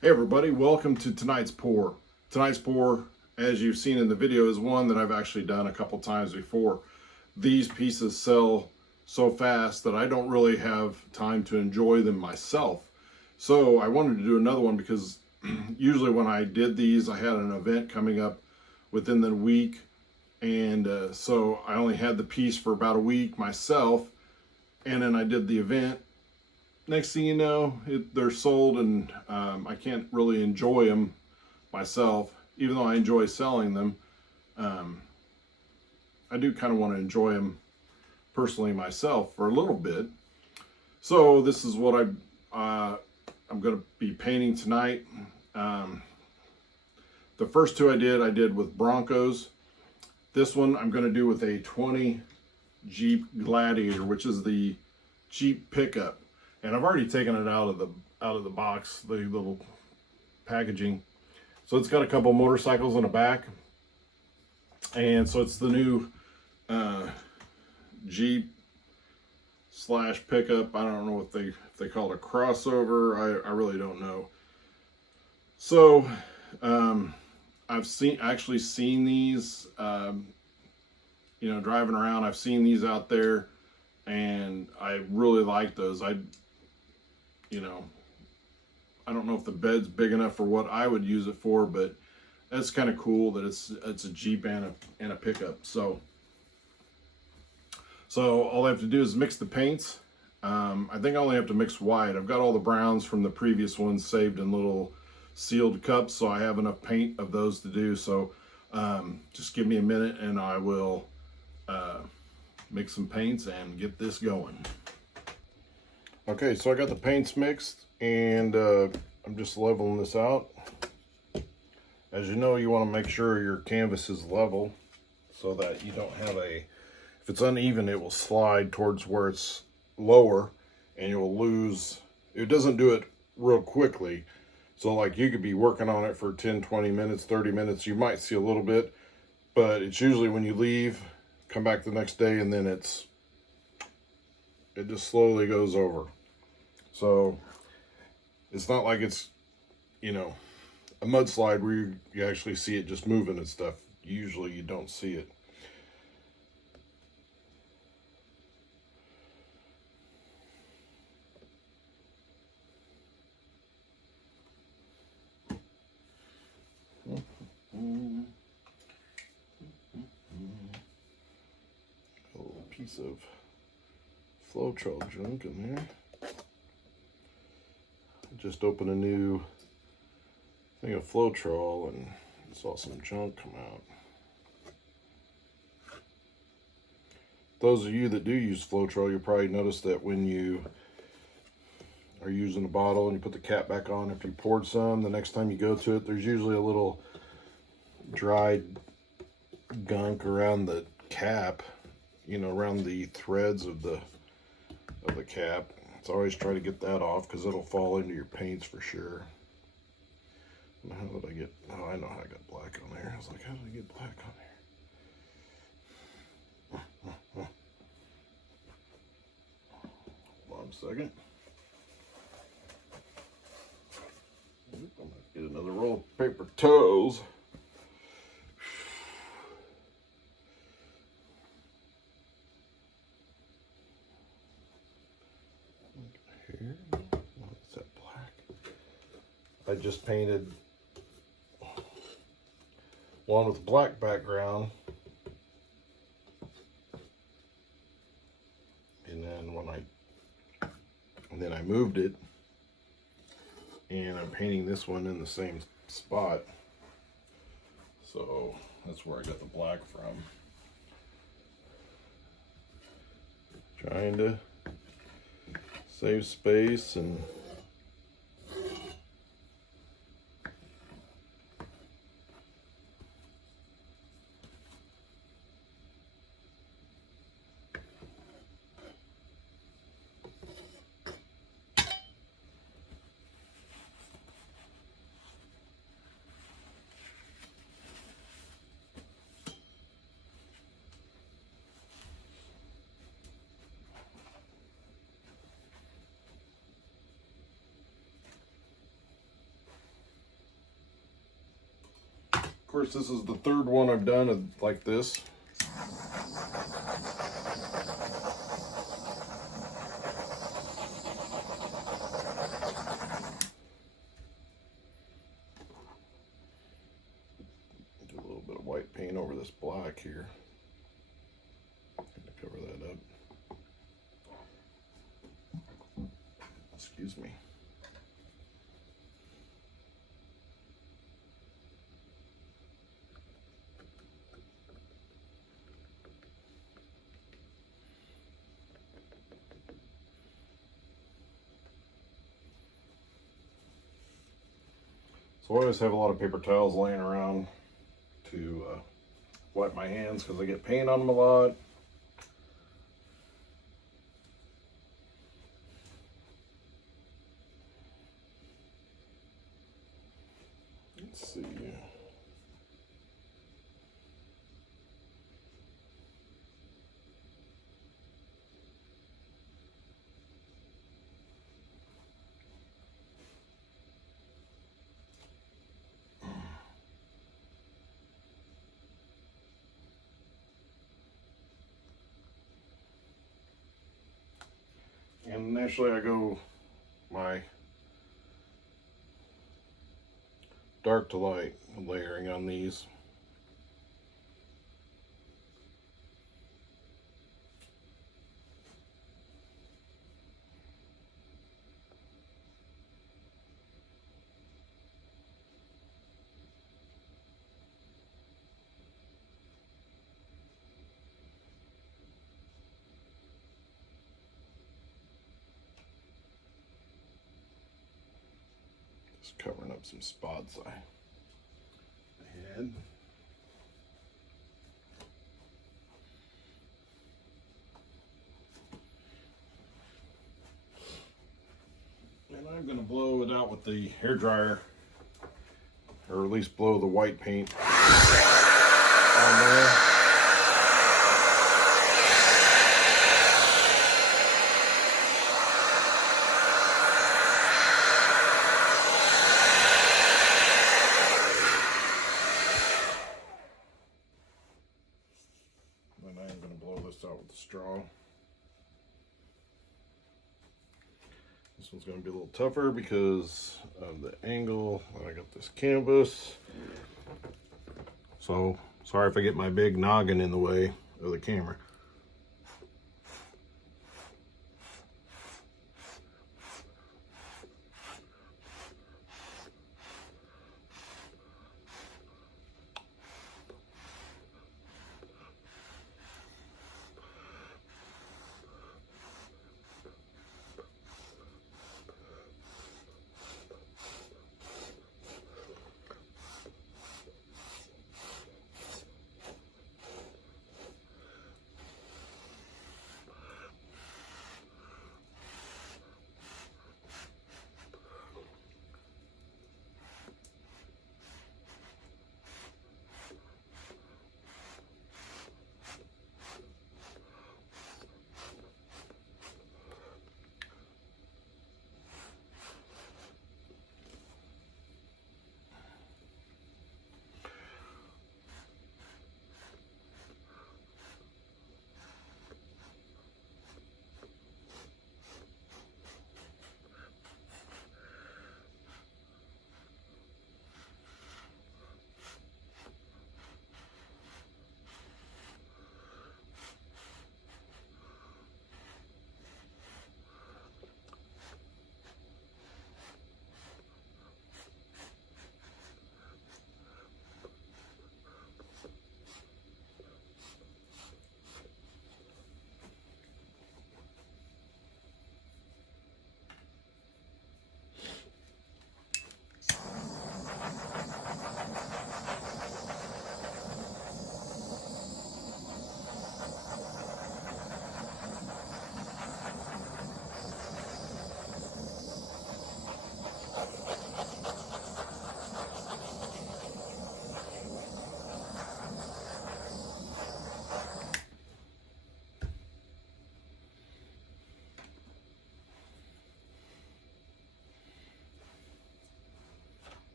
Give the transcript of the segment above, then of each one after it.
Hey everybody, welcome to tonight's pour. Tonight's pour, as you've seen in the video, is one that I've actually done a couple times before. These pieces sell so fast that I don't really have time to enjoy them myself. So I wanted to do another one because usually when I did these, I had an event coming up within the week. And so I only had the piece for about a week myself. And then I did the event. Next thing you know, they're sold, and I can't really enjoy them myself, even though I enjoy selling them. I do kind of want to enjoy them personally myself for a little bit. So this is what I'm going to be painting tonight. The first two I did with Broncos. This one I'm going to do with a 20 Jeep Gladiator, which is the Jeep pickup. And I've already taken it out of the box, the little packaging. So it's got a couple motorcycles in the back. And so it's the new Jeep slash pickup. I don't know if they call it a crossover. I really don't know. So I've actually seen these, driving around. I've seen these out there, and I really like those. I don't know if the bed's big enough for what I would use it for, but that's kind of cool that it's a Jeep and a pickup. So all I have to do is mix the paints. I think I only have to mix white. I've got all the browns from the previous ones saved in little sealed cups, so I have enough paint of those to do. So just give me a minute and I will mix some paints and get this going. Okay, so I got the paints mixed, and I'm just leveling this out. As you know, you want to make sure your canvas is level so that you don't have if it's uneven, it will slide towards where it's lower, and you'll lose. It doesn't do it real quickly. So like you could be working on it for 10, 20 minutes, 30 minutes. You might see a little bit, but it's usually when you leave, come back the next day, and then it just slowly goes over. So it's not like it's, a mudslide where you actually see it just moving and stuff. Usually you don't see it. A little piece of Floetrol junk in there. Just opened a new thing of Floetrol and saw some junk come out. Those of you that do use Floetrol, you'll probably notice that when you are using a bottle and you put the cap back on, if you poured some, the next time you go to it, there's usually a little dried gunk around the cap, around the threads of the cap. So always try to get that off because it'll fall into your paints for sure. How did I get, oh, I know how I got black on there. I was like, how did I get black on there? Hold on a second. I'm gonna get another roll of paper towels. Here, what's that black? I just painted one with black background, and then I moved it, and I'm painting this one in the same spot. So that's where I got the black from. Trying to save space and course, this is the third one I've done like this. Do a little bit of white paint over this black here. To cover that up. Excuse me. So I always have a lot of paper towels laying around to wipe my hands because I get paint on them a lot. Let's see. And naturally I go my dark to light layering on these. Just covering up some spots I had. And I'm going to blow it out with the hair dryer, or at least blow the white paint on there. Then I'm going to blow this out with the straw. This one's going to be a little tougher because of the angle. I got this canvas. So, sorry if I get my big noggin in the way of the camera.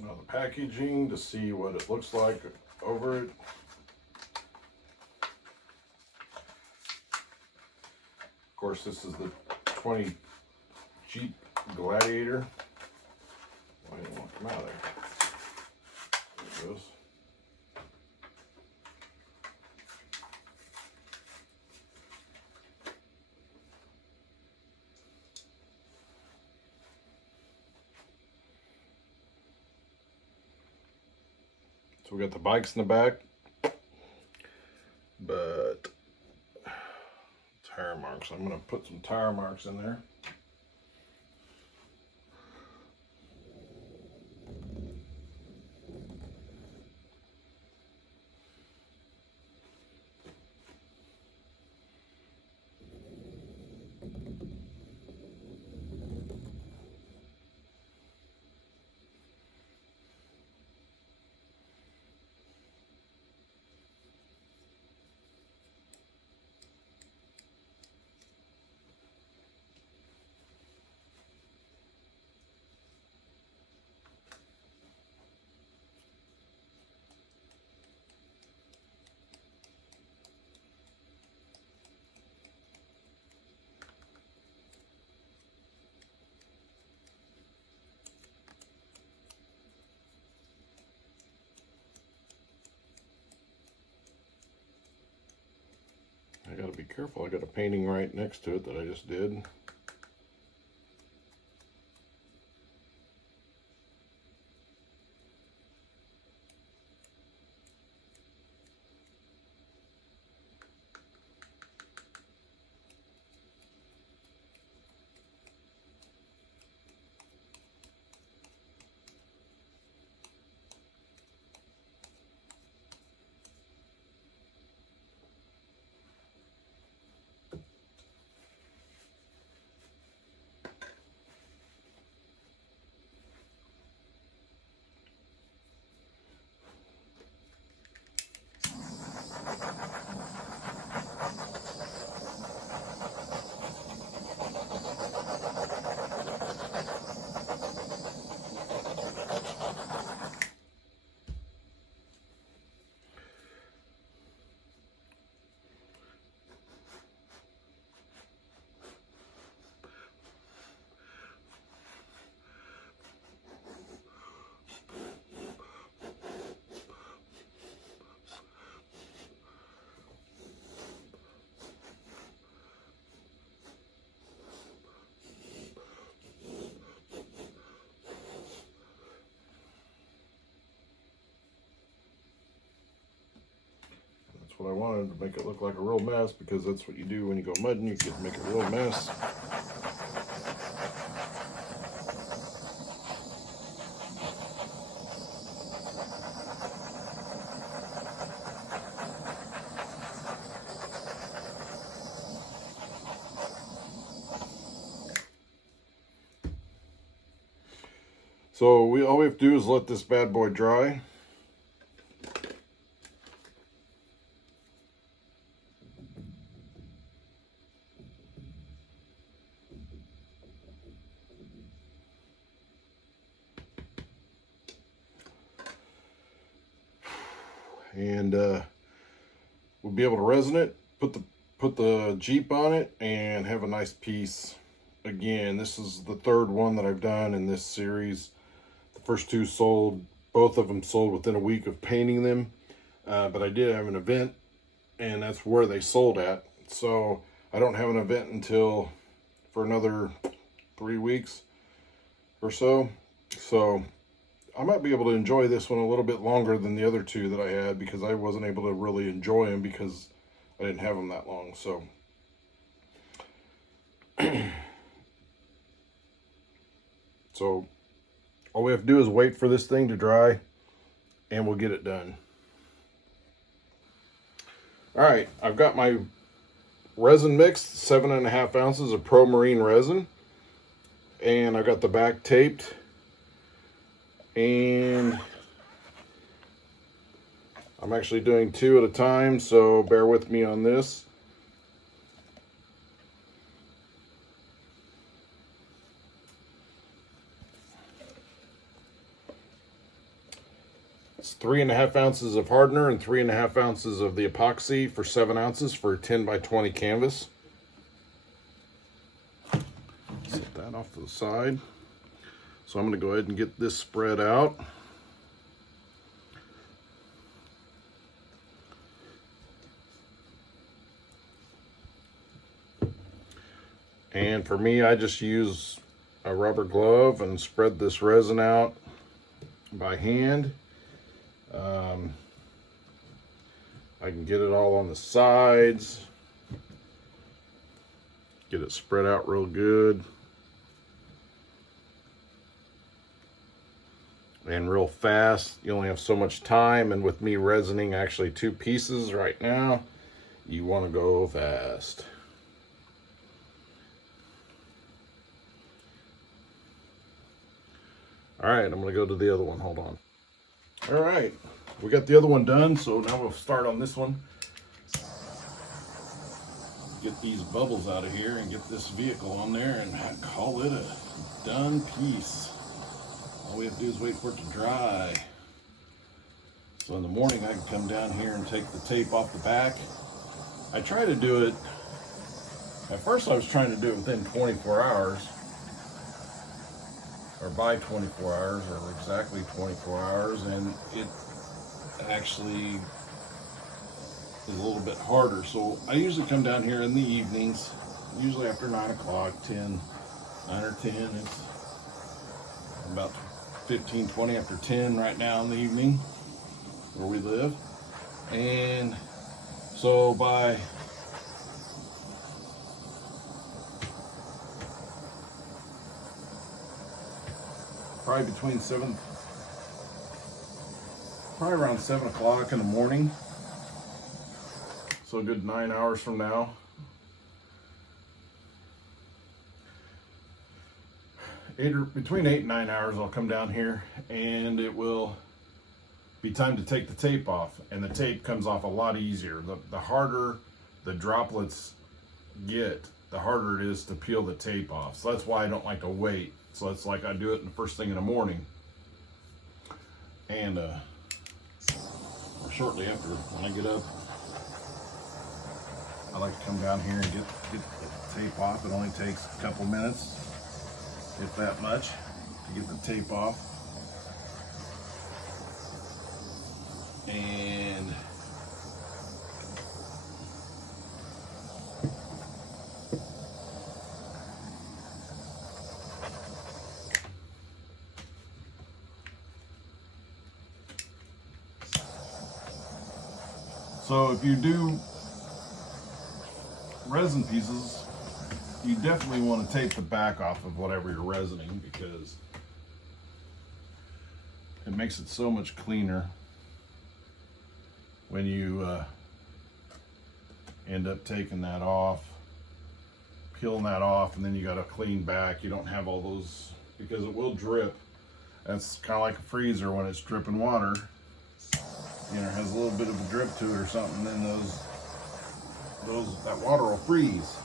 So now the packaging to see what it looks like over it. Of course, this is the 20 Jeep Gladiator. Why didn't it want to come out of there? There it goes. So we got the bikes in the back, but tire marks. I'm going to put some tire marks in there. I gotta be careful. I got a painting right next to it that I just did. What I wanted to make it look like a real mess, because that's what you do when you go mudding. You get to make a real mess. So all we have to do is let this bad boy dry. And we'll be able to resin it, put the Jeep on it, and have a nice piece. Again, this is the third one that I've done in this series. The first two sold, both of them sold within a week of painting them. But I did have an event, and that's where they sold at. So I don't have an event until for another 3 weeks or so. So I might be able to enjoy this one a little bit longer than the other two that I had, because I wasn't able to really enjoy them because I didn't have them that long. So so all we have to do is wait for this thing to dry, and we'll get it done. All right, I've got my resin mixed, 7.5 ounces of Pro Marine resin, and I've got the back taped. And I'm actually doing 2 at a time, so bear with me on this. It's 3.5 ounces of hardener and 3.5 ounces of the epoxy for 7 ounces for a 10 by 20 canvas. Set that off to the side. So I'm going to go ahead and get this spread out. And for me, I just use a rubber glove and spread this resin out by hand. I can get it all on the sides, get it spread out real good and real fast. You only have so much time, and with me resining actually 2 pieces right now, you want to go fast. All right, I'm gonna go to the other one, hold on. All right, we got the other one done, so now we'll start on this one. Get these bubbles out of here and get this vehicle on there and call it a done piece. All we have to do is wait for it to dry. So in the morning I can come down here and take the tape off the back. I try to do it, at first I was trying to do it within 24 hours. Or by 24 hours, or exactly 24 hours, and it actually is a little bit harder. So I usually come down here in the evenings, usually after 9 o'clock, 9 or 10. It's about 15, 20 after 10 right now in the evening where we live. And so by probably around 7 o'clock in the morning. So a good 9 hours from now. Between 8 and 9 hours, I'll come down here and it will be time to take the tape off. And the tape comes off a lot easier. The harder the droplets get, the harder it is to peel the tape off. So that's why I don't like to wait. So it's like I do it the first thing in the morning, and or shortly after when I get up. I like to come down here and get the tape off. It only takes a couple minutes, if that much, to get the tape off. And so if you do resin pieces, you definitely want to tape the back off of whatever you're resining, because it makes it so much cleaner when you end up taking that off, peeling that off, and then you got to clean back. You don't have all those, because it will drip. That's kind of like a freezer when it's dripping water. You know, it has a little bit of a drip to it or something, then that water will freeze.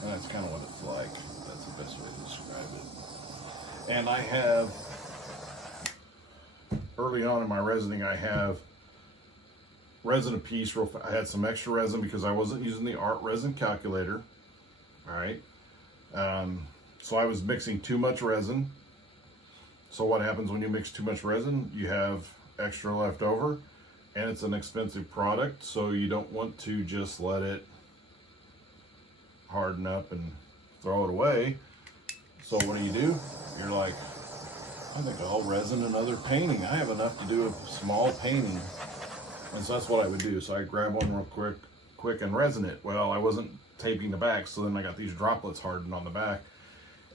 And that's kind of what it's like. That's the best way to describe it. And I have, early on in my resining, I have resin a piece. I had some extra resin because I wasn't using the art resin calculator. All right. So I was mixing too much resin. So what happens when you mix too much resin? You have extra left over, and it's an expensive product, so you don't want to just let it harden up and throw it away. So what do? You're like, I think I'll resin another painting. I have enough to do a small painting. And so that's what I would do. So I grab one real quick and resin it. Well, I wasn't taping the back, so then I got these droplets hardened on the back.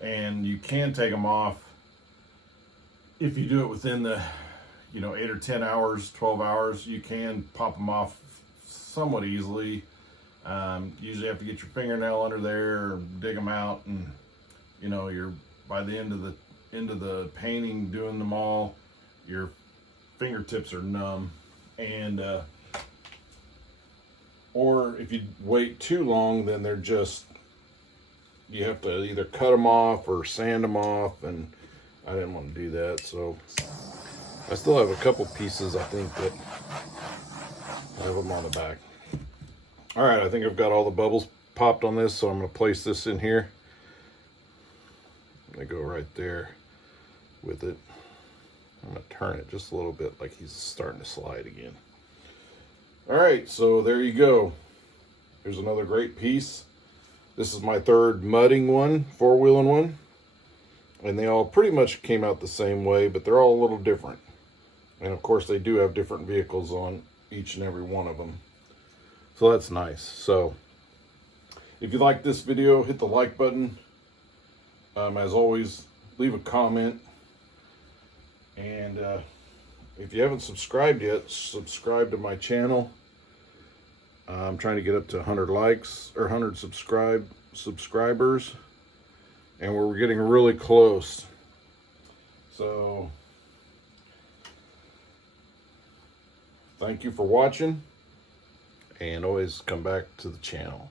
And you can take them off if you do it within the 8 or 10 hours, 12 hours. You can pop them off somewhat easily. Usually have to get your fingernail under there or dig them out, and you're by the end of the painting, doing them all, your fingertips are numb. And or if you wait too long, then they're just, you have to either cut them off or sand them off, and I didn't want to do that. So I still have a couple pieces, I think, that I have them on the back. All right, I think I've got all the bubbles popped on this, so I'm going to place this in here. I go right there with it. I'm going to turn it just a little bit like he's starting to slide again. All right, so there you go. Here's another great piece. This is my third mudding one, four-wheeling one. And they all pretty much came out the same way, but they're all a little different. And of course, they do have different vehicles on each and every one of them. So that's nice. So if you like this video, hit the like button. As always, leave a comment. And if you haven't subscribed yet, subscribe to my channel. I'm trying to get up to 100 likes or 100 subscribers. And we're getting really close. So thank you for watching, and always come back to the channel.